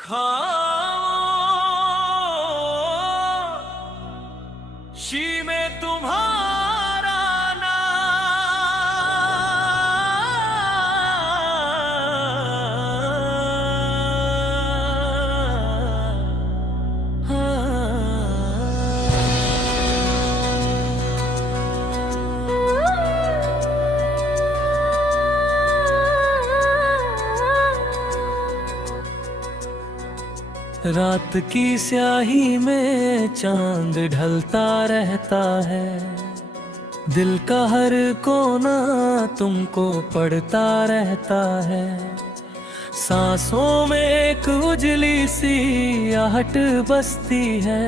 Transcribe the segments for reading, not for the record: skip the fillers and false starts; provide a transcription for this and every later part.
खामोशी में तुम्हारा रात की स्याही में चांद ढलता रहता है, दिल का हर कोना तुमको पढ़ता रहता है। सांसों में एक उजली सी आहट बसती है,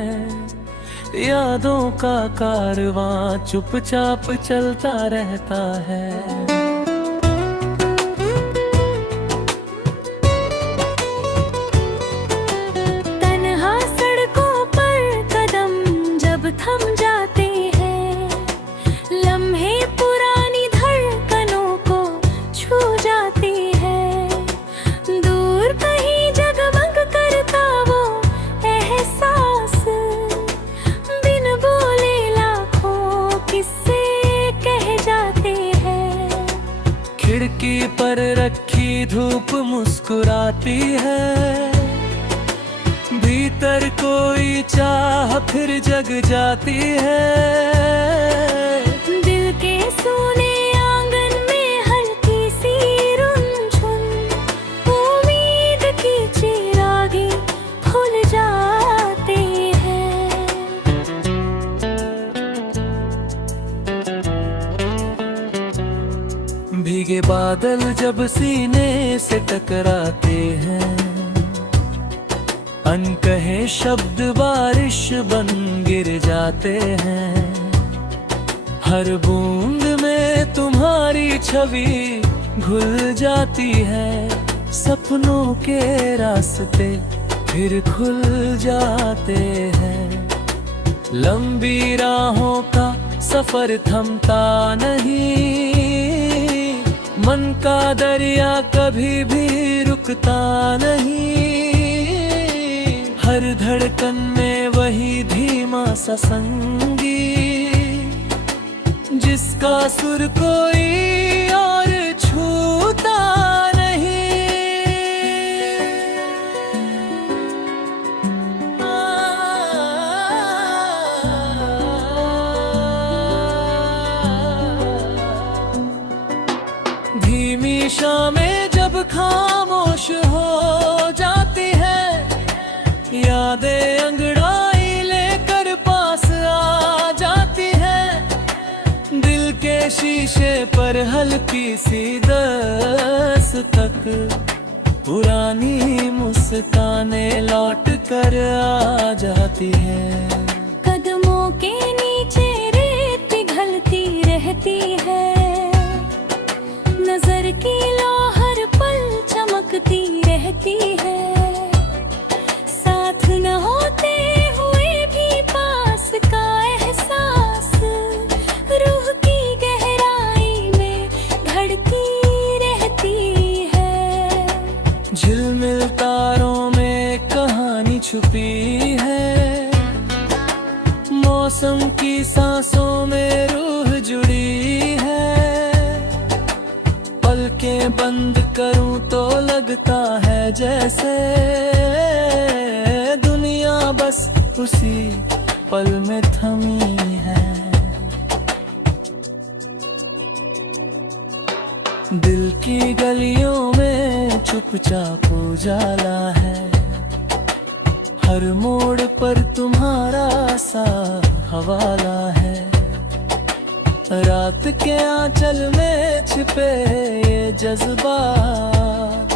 यादों का कारवां चुपचाप चलता रहता है। थम जाते हैं लम्हे, पुरानी धड़कनों को छू जाते हैं। दूर कहीं जगमग करता वो एहसास, बिन बोले लाखों किस्से कह जाते हैं। खिड़की पर रखी धूप मुस्कुराती है, भीतर कोई चाह फिर जग जाती है। दिल के सोने आंगन में हल्की सी रुनझुन, उम्मीद की चिरागे खुल जाते हैं। भीगे बादल जब सीने से टकराते हैं, अनकहे शब्द बारिश बन गिर जाते हैं। हर बूंद में तुम्हारी छवि घुल जाती है, सपनों के रास्ते फिर खुल जाते हैं। लंबी राहों का सफर थमता नहीं, मन का दरिया कभी भी रुकता नहीं। हर धड़कन में वही धीमा सा संगी, जिसका सुर कोई और छूता नहीं। धीमी शामें जब खामोश हो जाती है, यादें अंगड़ाई लेकर पास आ जाती है। दिल के शीशे पर हल्की सी दस्तक, पुरानी मुस्कानें लौट कर आ जाती है। कदमों के नीचे रेत पिघलती रहती है, नजर की लो हर पल चमकती रहती है। साथ न होते हुए भी पास का एहसास, रूह की गहराई में धड़की रहती है। झिलमिल तारों में कहानी छुपी है, मौसम की सांसों में रूह जुड़ी है। पलकें बंद करूं तो लगता है जैसे दुनिया बस उसी पल में थमी है। दिल की गलियों में चुपचाप उजाला है, हर मोड़ पर तुम्हारा सा हवाला है। रात के आंचल में छिपे ये जज्बात,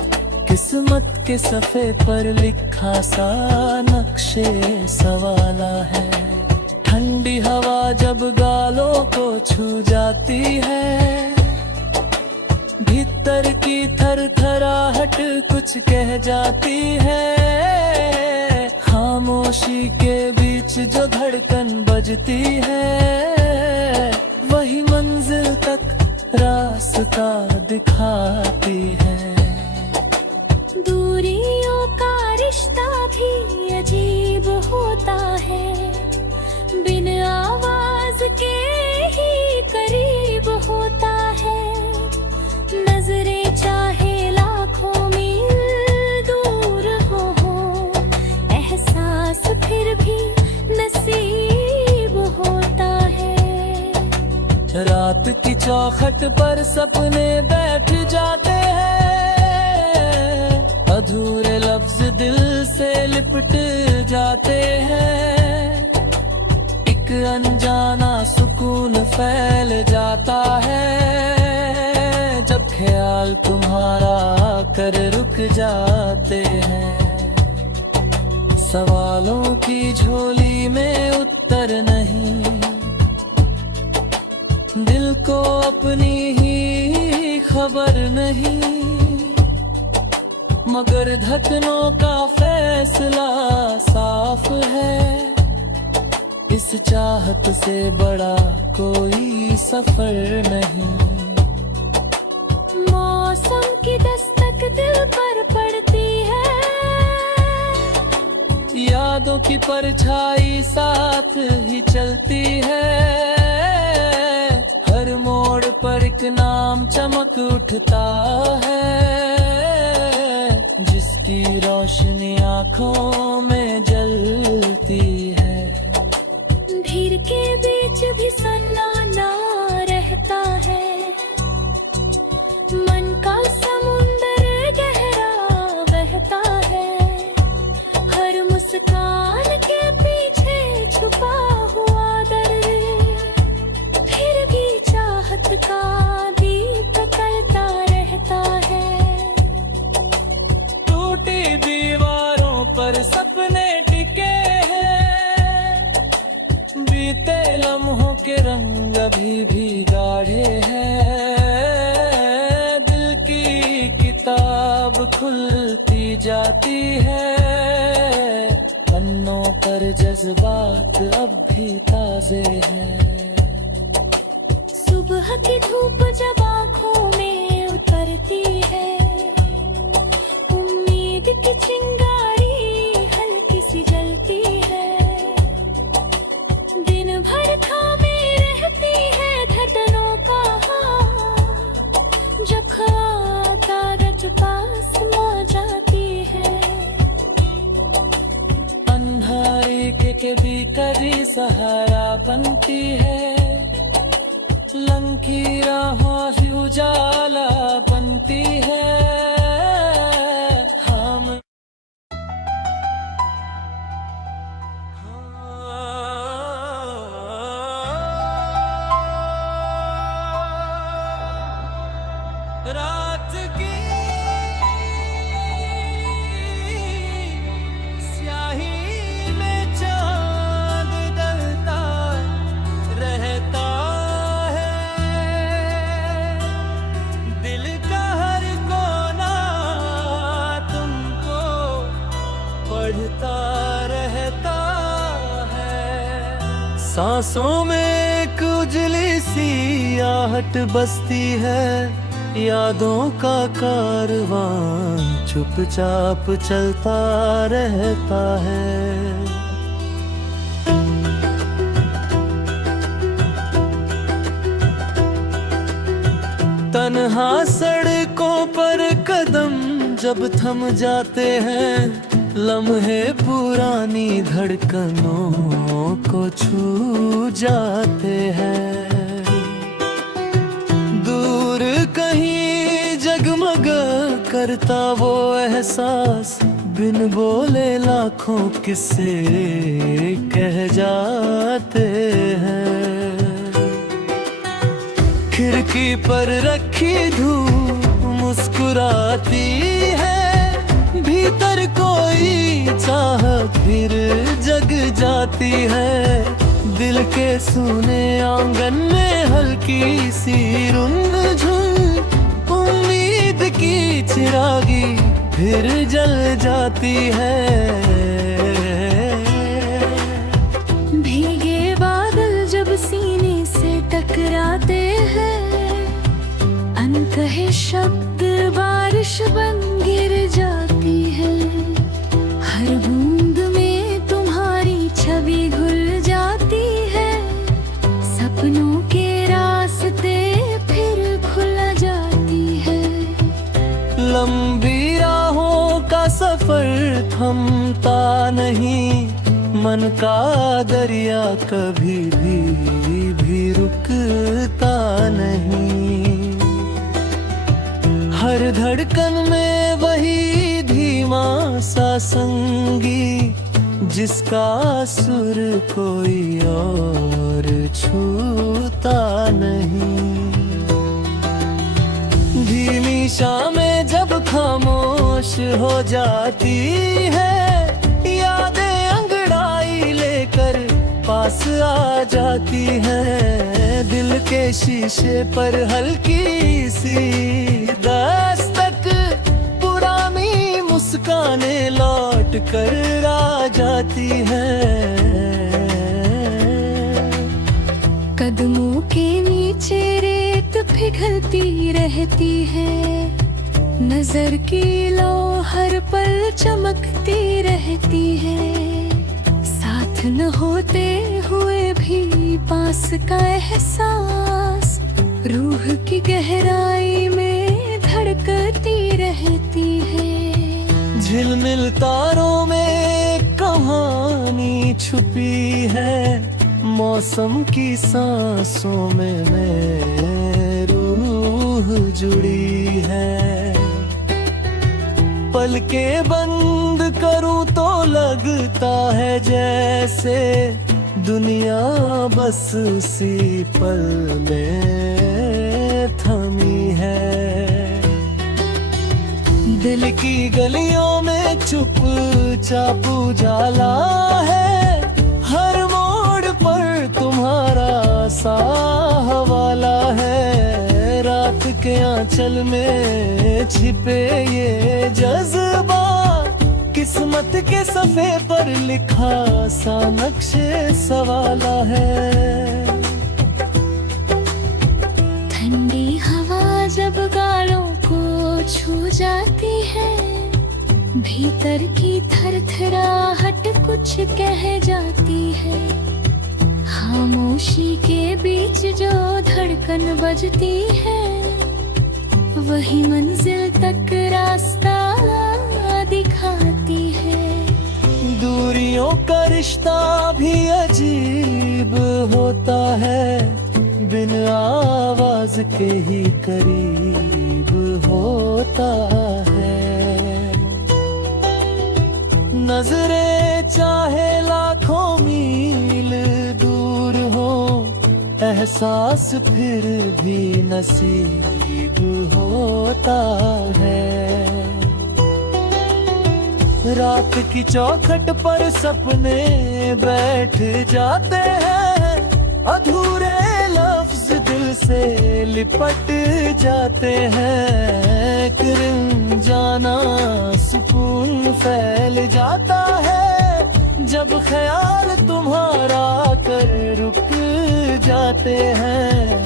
किस्मत के सफ़े पर लिखा सा नक्शे सवाला है। ठंडी हवा जब गालों को छू जाती है, भीतर की थरथराहट कुछ कह जाती है। खामोशी के बीच जो धड़कन बजती है, वही मंजिल तक रास्ता दिखाती है। दूरियों का रिश्ता चौखट पर सपने बैठ जाते हैं, अधूरे लफ्ज दिल से लिपट जाते हैं। एक अनजाना सुकून फैल जाता है, जब ख्याल तुम्हारा कर रुक जाते हैं। सवालों की झोली में उत्तर नहीं, दिल को अपनी ही खबर नहीं, मगर धड़कनों का फैसला साफ है। इस चाहत से बड़ा कोई सफर नहीं। मौसम की दस्तक दिल पर पड़ती है, यादों की परछाई साथ ही चलती है। हर मोड़ पर एक नाम चमक उठता है, जिसकी रोशनी आंखों में जलती है। भीड़ के बीच भी सन्नाटा रहता है, मन का समुंदर गहरा बहता है। हर मुस्कान के पीछे छुपा हुआ दर्द, फिर भी चाहत का दीप जलता रहता है। टूटी दीवारों पर सपने टिके हैं, बीते लम्हों के रंग अभी भी गाढ़े हैं। दिल की किताब खुलती जाती है, पन्नों पर जज्बात अब भी ताजे हैं। सुबह की धूप जब आँखों में उतरती है, उम्मीद की चिंगारी हल्की सी जलती है। दिन भर थामे रहती है धड़कनों का हाथ, जब कागज पास आ जाती है। अंधारी के भी कभी सहारा बनती है, लंकी राहों से उजाला बनती है। हम रात की स्याही में चांद ढलता रहता है, दिल का हर कोना तुमको पढ़ता रहता है। सांसों में एक उजली सी आहट बसती है, यादों का कारवां चुपचाप चलता रहता है। तन्हा सड़कों पर कदम जब थम जाते हैं, लम्हे पुरानी धड़कनों को छू जाते हैं। दूर कहीं जगमग करता वो एहसास, बिन बोले लाखों किस्से कह जाते हैं। खिड़की पर रखी धूप मुस्कुराती है, भीतर कोई चाहत फिर जग जाती है। दिल के सूने आंगन में हल्की सी रुंझुन, उम्मीद की चिरागी फिर जल जाती है। भीगे बादल जब सीने से टकराते हैं, अनकहे शब्द बारिश बन गिर जाती है। हर बूंद में तुम्हारी छवि घुल जाती है, सपनों के रास्ते फिर खुल जाती है। लंबी राहों का सफर थमता नहीं, मन का दरिया कभी भी कभी रुकता नहीं। हर धड़कन में वही धीमा सा संगी, जिसका सुर कोई और छूता नहीं। धीमी शामें जब खामोश हो जाती है, यादें अंगड़ाई लेकर पास आ जाती हैं। दिल के शीशे पर हल्की सी दस्तक, पुरानी मुस्कानें लौट कर आ जाती हैं। कदमों के नीचे रेत पिघलती रहती है, नजर की लो हर पल चमकती रहती है। साथ न होते हुए भी पास का एहसास, रूह की गहराई में धड़कती रहती है। झिलमिल तारों में कहानी छुपी है, मौसम की सांसों में रूह जुड़ी है। पलकें बंद करूं तो लगता है जैसे दुनिया बस उसी पल में थमी है। दिल की गलियों में चुपचाप उजाला है, हर मोड़ पर तुम्हारा सा हवाला है। रात के आंचल में छिपे ये जज्बा, किस्मत के सफ़े पर लिखा सा नक्शे सवाला है। ठंडी हवा जब गालों को छू जाती है, भीतर की थरथराहट कुछ कह जाती है। खामोशी के बीच जो धड़कन बजती है, वही मंजिल तक रास्ता दिखाती है। दूरियों का रिश्ता भी अजीब होता है, बिन आवाज के ही करीब होता है। नजरें चाहे लाखों मील दूर हो, एहसास फिर भी नसीब होता है। रात की चौखट पर सपने बैठ जाते हैं, अधूरे लफ्ज दिल से लिपट जाते हैं। एक जाना सुकून फैल जाता है, जब ख्याल तुम्हारा कर रुक जाते हैं।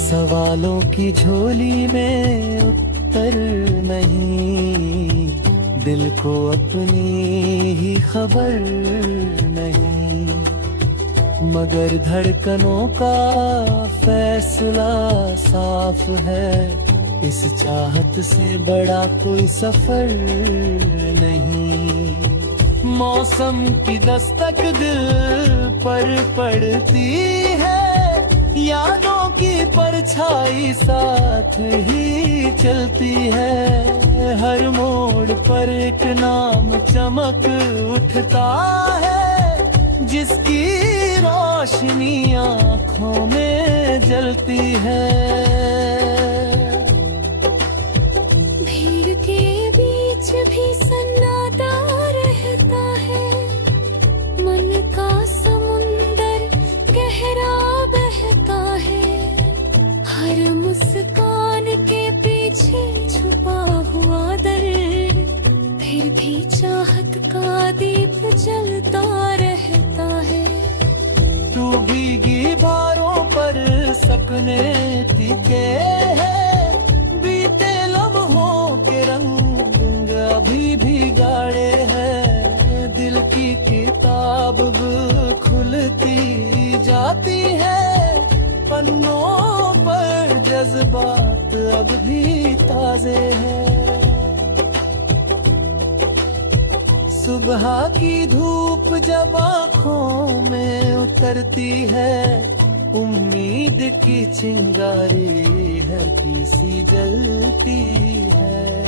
सवालों की झोली में उत्तर नहीं, दिल को अपनी ही खबर नहीं, मगर धड़कनों का फैसला साफ है। इस चाहत से बड़ा कोई सफर नहीं। मौसम की दस्तक दिल पर पड़ती है, यादों की परछाई साथ ही चलती है। हर मोड़ पर एक नाम चमक उठता है, जिसकी रोशनी आँखों में जलती है। भीड़ के बीच भी सन्नाटा रहता है, मन का समुंदर गहरा बहता है। हर मुस्कान के पीछे छुपा हुआ दर्द, फिर भी चाहत का दीप जलता रहता है। तू भीगी बारों पर सपने टिके हैं, बीते लम्हों के रंग अभी भी गाढ़े हैं। दिल की किताब खुलती जाती है, पन्नों पर जज्बात अब भी ताजे हैं। सुबह की धूप जब आँखों में उतरती है, उम्मीद की चिंगारी है किसी जलती है।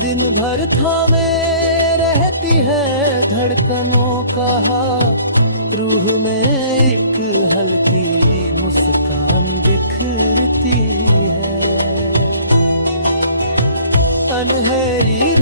दिन भर थामे रहती है धड़कनों का हाथ, रूह में एक हल्की मुस्कान बिखरती है। अनहरी